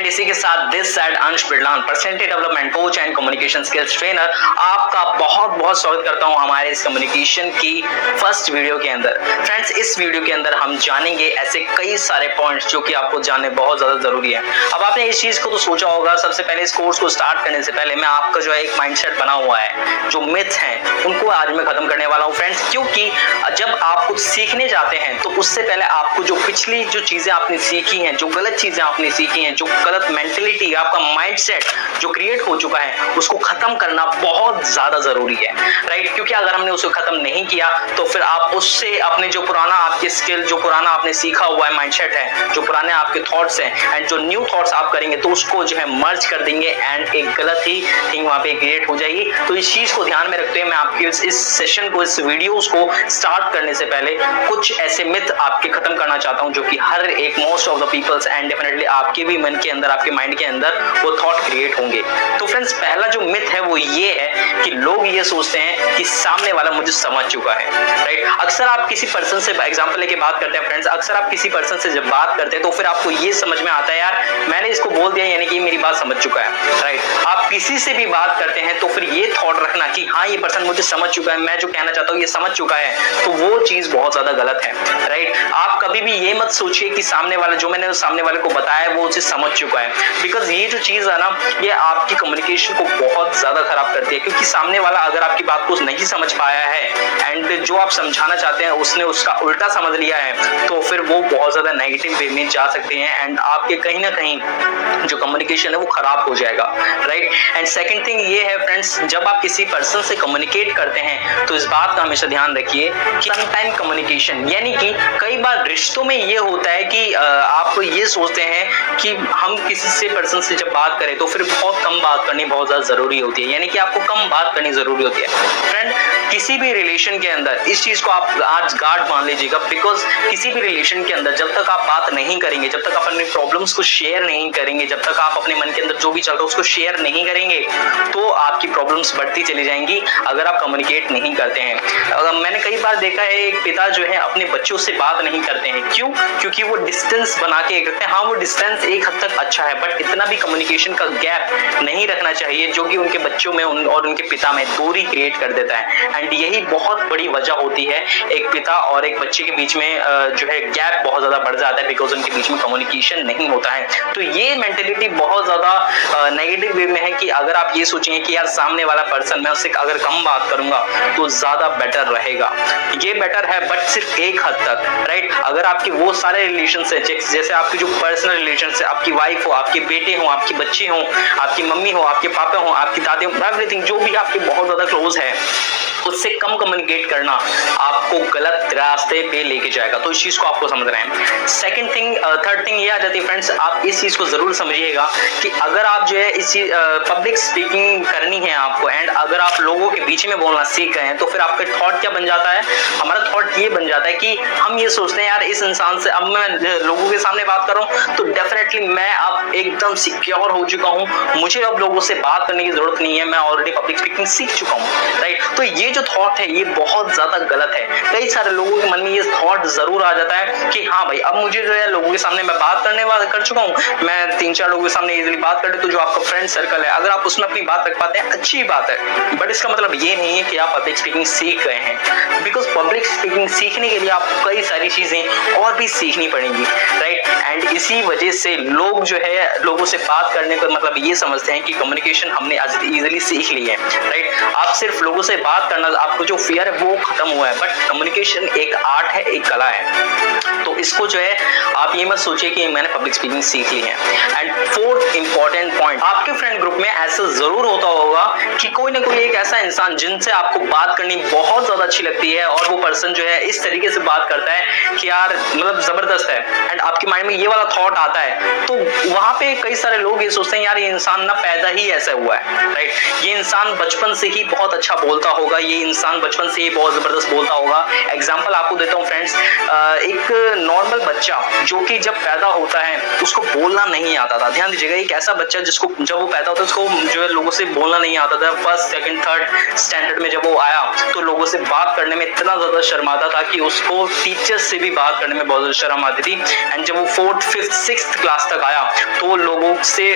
And इसी के साथ this side Ansh Birlan, personality development coach and communication skills trainer, आपका बहुत बहुत स्वागत करता हूं हमारे इस कम्युनिकेशन की फर्स्ट वीडियो के अंदर। फ्रेंड्स, इस वीडियो के अंदर हम जानेंगे ऐसे कई सारे पॉइंट्स जो कि आपको जानने बहुत ज्यादा जरूरी है। अब आपने इस चीज को तो सोचा होगा, सबसे पहले इस कोर्स को स्टार्ट करने से पहले मैं आपका जो है एक माइंडसेट बना हुआ है, जो मिथ्स हैं उनको आज मैं खत्म करने वाला हूं फ्रेंड्स। क्योंकि जब आप कुछ सीखने जाते हैं तो उससे पहले आपको जो पिछली जो चीजें आपने सीखी हैं, जो गलत चीजें आपने सीखी हैं, जो गलत मेंटेलिटी, आपका माइंडसेट जो क्रिएट हो चुका है, उसको खत्म करना बहुत ज्यादा जरूरी है, राइट। क्योंकि अगर हमने उसको खत्म नहीं किया तो फिर आप उससे अपने जो पुराना आपके स्किल, जो पुराना आपने सीखा हुआ है माइंडसेट है, जो पुराने आपके थॉट्स हैं एंड जो न्यू थॉट्स आप करेंगे तो उसको जो है मर्ज कर देंगे एंड एक गलत ही थिंग वहां पे क्रिएट हो जाएगी। तो इस चीज को ध्यान में रखते हुए मैं आपके इस सेशन को, इस वीडियोस को स्टार्ट करने से पहले कुछ ऐसे मिथ आपके खत्म करना चाहता हूं जो कि हर एक most of the peoples and definitely आपके भी मन के अंदर, आपके माइंड के अंदर वो थॉट क्रिएट होंगे। तो फ्रेंड्स, पहला जो मिथ है वो ये है कि लोग ये सोचते हैं कि सामने वाला मुझे समझ चुका है, राइट। अक्सर आप किसी पर्सन से एग्जांपल लेके बात करते हैं फ्रेंड्स, अक्सर आप किसी पर्सन से जब बात करते हैं तो फिर आपको ये समझ में आता है यार मैंने इसको बोल दिया यानी कि मेरी बात समझ चुका है, राइट। आप किसी से भी बात करते हैं तो फिर ये थॉट रखना कि हाँ ये पर्सन मुझे समझ चुका है, मैं जो कहना चाहता हूँ ये समझ चुका है, तो वो चीज बहुत ज्यादा गलत है, राइट। आप कभी भी ये मत सोचिए कि सामने वाला, जो मैंने सामने वाले को बताया वो उसे समझ चुका है, बिकॉज ये जो चीज है ना, ये आपकी कम्युनिकेशन को बहुत ज्यादा खराब करती है। क्योंकि सामने वाला अगर आपकी बात को नहीं समझ पाया है एंड जो आप समझाना चाहते हैं उसने उसका उल्टा समझ लिया है, तो फिर वो बहुत ज्यादा नेगेटिव वे में जा सकते हैं एंड आपके कहीं ना कहीं जो कम्युनिकेशन है वो खराब हो जाएगा, राइट। एंड सेकंड थिंग ये है फ्रेंड्स, जब आप किसी पर्सन से कम्युनिकेट करते हैं तो इस बात का हमेशा ध्यान रखिए कि समटाइम कम्युनिकेशन, यानी कि कई बार रिश्तों में ये होता है कि आप ये सोचते हैं कि हम किसी से पर्सन से जब बात करें तो फिर बहुत कम बात करनी बहुत ज्यादा जरूरी होती है, यानी कि आपको कम बात करनी जरूरी होती है। फ्रेंड, किसी भी रिलेशन के अंदर इस चीज को आप आज गार्ड मान लीजिएगा, बिकॉज किसी भी रिलेशन के अंदर जब तक आप बात नहीं करेंगे, जब तक आप अपने प्रॉब्लम्स को शेयर नहीं करेंगे, जब तक आप अपने मन के अंदर जो भी चल रहा है उसको शेयर नहीं करेंगे, तो आपकी प्रॉब्लम्स बढ़ती चली जाएंगी अगर आप कम्युनिकेट नहीं करते हैं। मैंने कई बार देखा है एक पिता जो है अपने बच्चों से बात नहीं करते हैं, क्यों? क्योंकि वो डिस्टेंस बना के रखते हैं। हाँ, वो डिस्टेंस एक हद तक अच्छा है, बट इतना भी कम्युनिकेशन का गैप नहीं रखना चाहिए जो कि उनके बच्चों में और उनके पिता में दूरी क्रिएट कर देता है। एंड यही बहुत बड़ी वजह होती है एक पिता और एक बच्चे के बीच में जो है गैप बहुत ज्यादा बढ़ जाता है, बिकॉज उनके बीच में कम्युनिकेशन नहीं होता है। तो ये मेंटेलिटी बहुत ज्यादा नेगेटिव वे में है कि अगर आप ये सोचेंगे कि यार सामने वाला पर्सन, मैं उससे अगर कम बात करूंगा तो ज्यादा बेटर रहेगा, ये बेटर है बट सिर्फ एक हद तक, राइट। अगर आपके वो सारे रिलेशन है, जैसे आपके जो पर्सनल रिलेशन है, आपकी वाइफ हो, आपके बेटे हो, आपकी बच्चे हो, आपकी मम्मी हो, आपके पापा हो, आपकी दादी हो, एवरीथिंग जो भी आपके बहुत ज्यादा क्लोज है, उससे कम कम्युनिकेट करना आपको गलत रास्ते पे लेके जाएगा। तो इस चीज को आपको समझना है। सेकंड थिंग, थर्ड थिंग ये आ जाती है फ्रेंड्स, आप इस चीज को जरूर समझिएगा कि अगर आप जो है इस पब्लिक स्पीकिंग करनी है आपको एंड अगर आप लोगों के बीच में बोलना सीख गए हैं तो फिर आपका थॉट क्या बन जाता है? हमारा थॉट ये बन जाता है कि हम ये सोचते हैं यार इस इंसान से अब मैं लोगों के सामने बात कर रहा हूं तो डेफिनेटली मैं अब एकदम सिक्योर हो चुका हूं, मुझे अब लोगों से बात करने की जरूरत नहीं है, मैं ऑलरेडी पब्लिक स्पीकिंग सीख चुका हूं, राइट। तो ये जो थॉट है ये बहुत ज्यादा गलत है। कई सारे लोगों के मन में ये थॉट जरूर आ जाता है कि हाँ भाई अब मुझे जो है लोगों के सामने मैं बात करने वाला कर चुका हूँ, मैं 3-4 लोगों के सामने इजीली बात कर ले, तो जो आपका फ्रेंड सर्कल है अगर आप उसमें अपनी बात रख पाते हैं अच्छी बात है, बट इसका मतलब ये नहीं है कि आप पब्लिक स्पीकिंग सीख गए हैं, बिकॉज पब्लिक स्पीकिंग सीखने के लिए आपको कई सारी चीजें और भी सीखनी पड़ेंगी, राइट। एंड इसी वजह से लोग जो है लोगों से बात करने का मतलब ये समझते हैं कि कम्युनिकेशन हमने इजीली सीख ली है, राइट। आप सिर्फ लोगों से बात करना, आपको जो फियर है वो खत्म हुआ है, बट कम्युनिकेशन एक आर्ट है, एक कला है। तो इसको जो है आप ये मत सोचिए कि मैंने पब्लिक स्पीकिंग सीख ली है। एंड फोर्थ इंपॉर्टेंट पॉइंट, आपके फ्रेंड ग्रुप में ऐसा जरूर होता होगा कि कोई ना कोई एक ऐसा इंसान जिनसे आपको बात करनी बहुत ज्यादा अच्छी लगती है और वो पर्सन जो है इस तरीके से बात करता है कि यार मतलब जबरदस्त है, एंड आपके माइंड में ये वाला थॉट आता है, तो वहां पे कई सारे लोग ये सोचते हैं यार ये इंसान ना पैदा ही ऐसा हुआ है, राइट। ये इंसान बचपन से ही बहुत अच्छा बोलता होगा, ये इंसान बचपन से ही बहुत जबरदस्त बोलता होगा। एग्जाम्पल आपको देता हूँ फ्रेंड्स, एक नॉर्मल बच्चा जो कि जब पैदा होता है उसको बोलना नहीं आता था, ध्यान दीजिएगा, एक ऐसा बच्चा जिसको जब वो पैदा होता है उसको जो है लोगों से बोलना नहीं आता था, फर्स्ट सेकंड थर्ड स्टैंडर्ड में जब वो आया तो लोगों से बात करने में इतना ज्यादा शर्माता पाता था कि उसको टीचर्स से भी बात करने में बहुत शर्म आती थी। एंड जब वो 4th, 5th, 6th क्लास तक आया तो लोगों से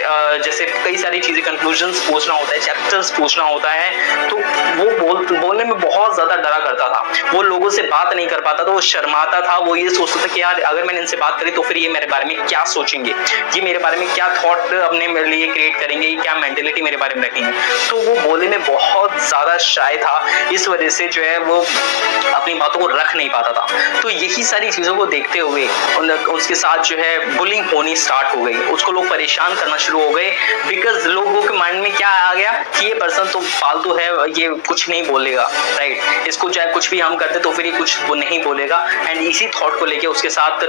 जैसे कई सारी चीजें कंक्लूजन्स पूछना होता है, चैप्टर्स पूछना होता है, तो वो बोलने में बहुत ज्यादा डरा करता था। वो लोगों से बात नहीं कर पाता था, वो शर्माता था। वो ये सोचता था कि यार अगर मैंने इनसे बात करी तो फिर ये मेरे बारे में क्या सोचेंगे, ये मेरे बारे में क्या थॉट अपने लिए क्रिएट करेंगे, क्या मेंटेलिटी मेरे बारे में रखेंगे। तो वो बोलने में बहुत ज्यादा शाय था, इस वजह से जो है वो अपनी बातों को रख नहीं पाता था। तो यही सारी चीजों को देखते हुए उसके साथ जो है बुलिंग होनी स्टार्ट हो गई, उसको लोग परेशान करना शुरू हो गए। बिकॉज लोगों के माइंड में क्या आ गया कि ये पर्सन तो फालतू है, ये कुछ नहीं बोलेगा, राइट, इसको चाहे कुछ भी हम करते तो फिर ये कुछ वो नहीं बोलेगा। एंड इसी थॉट को लेके उसके साथ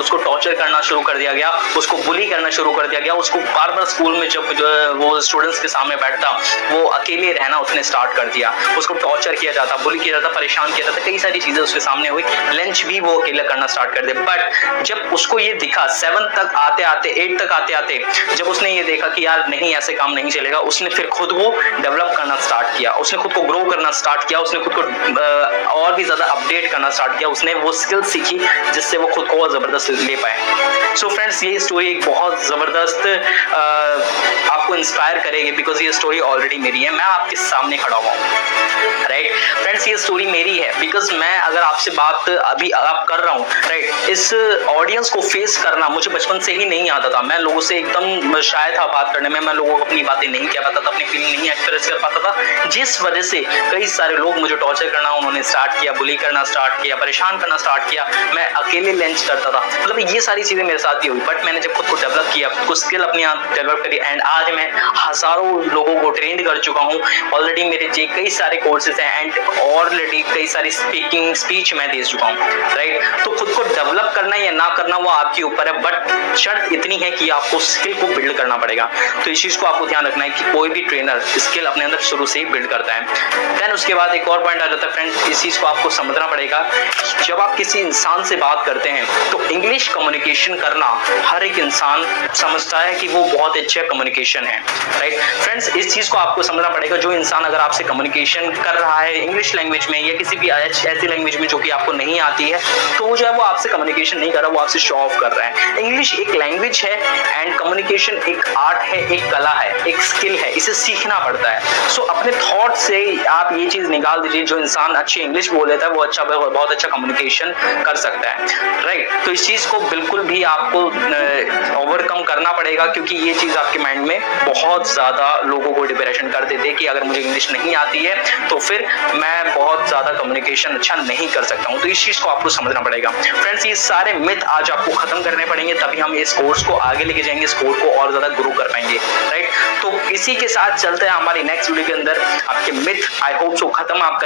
उसको टॉर्चर करना शुरू कर दिया गया, उसको बुली करना शुरू कर दिया गया। उसको बार बार स्कूल में जब वो स्टूडेंट्स के सामने बैठता वो अकेले रहना उसने स्टार्ट कर दिया, उसको टॉर्चर किया जाता, बुली किया जाता, परेशान किया जाता, कई सारी चीजें उसके सामने हुई। लंच भी वो अकेला करना स्टार्ट कर दिया। बट जब उसको ये दिखा 7th तक आते आते 8th तक आते आते जब उसने ये देखा कि यार नहीं ऐसे काम नहीं चलेगा, उसने फिर खुद को डेवलप करना स्टार्ट किया, उसने खुद को ग्रो करना स्टार्ट किया, उसने खुद को और भी ज्यादा अपडेट करना स्टार्ट किया। उसने वो स्किल सीखी जिससे वो खुद को और जबरदस्त ले पाए। सो फ्रेंड्स, ये स्टोरी एक बहुत जबरदस्त आपको इंस्पायर करेगी, बिकॉज ये स्टोरी ऑलरेडी मेरी है, मैं आपके सामने खड़ा हुआ हूँ, राइट फ्रेंड्स। ये स्टोरी मेरी है बिकॉज मैं अगर आपसे बात अभी आप कर रहा हूँ, राइट, इस ऑडियंस को फेस करना मुझे बचपन से ही नहीं आता था। मैं लोगों से एकदम शाय था बात करने में, मैं लोगों को अपनी बातें नहीं कह पाता था, अपनी फीलिंग नहीं एक्सप्रेस कर पाता था, जिस वजह से कई सारे लोग मुझे टॉर्चर करना उन्होंने स्टार्ट किया, बुली करना स्टार्ट किया, परेशान करना स्टार्ट किया। मैं अकेले लंच करता था, मतलब ये सारी चीजें मेरे साथ भी हुई। बट मैंने जब खुद को डेवलप किया, खुद को स्किल अपनी डेवलप करी, एंड आज मैं हजारों लोगों को ट्रेन कर चुका हूँ ऑलरेडी। मेरे कई सारे कोर्सेज हैं एंड ऑलरेडी कई सारी स्पीच मैं दे चुका हूँ, राइट। तो खुद को डेवलप करना या ना करना वो आपके ऊपर है, बट शर्त इतनी है कि आपको स्किल को बिल्ड करना पड़ेगा। तो इस चीज को आपको ध्यान रखना है कि कोई भी ट्रेनर स्किल अपने अंदर शुरू से ही बिल्ड करता है। देन उसके बाद एक और पॉइंट आ जाता है फ्रेंड्स, इस चीज को आपको समझना पड़ेगा। जब आप किसी इंसान से बात करते हैं तो इंग्लिश कम्युनिकेशन करना हर एक इंसान समझता है कि वो बहुत अच्छा कम्युनिकेशन है, राइट फ्रेंड्स। इस चीज को आपको समझना पड़ेगा। जो इंसान अगर आपसे कम्युनिकेशन कर रहा है इंग्लिश लैंग्वेज में या किसी भी ऐसी लैंग्वेज में जो कि आपको नहीं आती है, तो वो जो है वो आपसे कम्युनिकेशन नहीं कर रहा, वो आपसे शो ऑफ कर रहा है। इंग्लिश एक लैंग्वेज है एंड कम्युनिकेशन एक आर्ट है, एक कला है, एक स्किल है, इसे सीखना पड़ता है। सो अपने थॉट से आप ये चीज निकाल दीजिए, जो इंसान अच्छी इंग्लिश बोल लेता है वो बहुत अच्छा कम्युनिकेशन कर सकता है, राइट। तो इस चीज को बिल्कुल भी आपको ओवरकम करना पड़ेगा, क्योंकि ये चीज आपके माइंड में बहुत ज्यादा लोगों को डिप्रेशन कर देते हैं कि अगर मुझे इंग्लिश नहीं आती है तो फिर मैं बहुत ज्यादा कम्युनिकेशन अच्छा नहीं कर सकता हूँ। तो इस चीज को आपको समझना पड़ेगा फ्रेंड्स। ये सारे मिथ आज आपको खत्म करने पड़ेंगे, तभी हम इस कोर्स को आगे लेके जाएंगे, इस कोर्स को और ज्यादा ग्रो कर पाएंगे, राइट। तो इसी के साथ चलते हैं हमारी नेक्स्ट वीडियो के अंदर। आपके मिथ आई होप सो खत्म आप